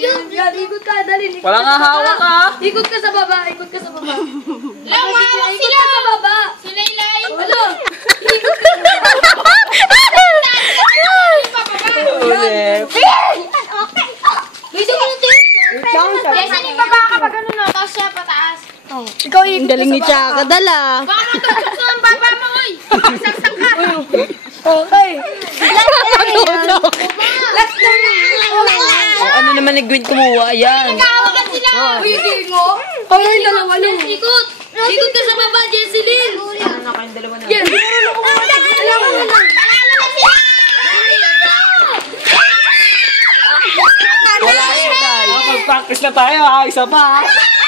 Yan, ikot ka, dali. Wala nga hawak ka. Ikot ka sa baba, ikot ka sa baba. Hawak Ikot ka sa baba. Sila ilay. Ano? Ikot ka sa baba. Ulit. Dito ka na, Tin. Jason, yung baba ka pag ano no, tapos siya pataas. Ikaw ikot Ang galing ni Chaka, dala. Baka matutog sa ang baba mo, oy. Saksak ka. Okay. Last na Oh, ano naman nag-grade kumuha? Ayan. Nagkahawakan sila. Uy, hindi mo. Kaya yung dalawa lang. Ikot. Ikot ka sa baba, Jesseline. Ano na kayong dalawa na? Yan. Panalo na sila. Wala yun. Mag-practice na tayo ha. Isa pa ha.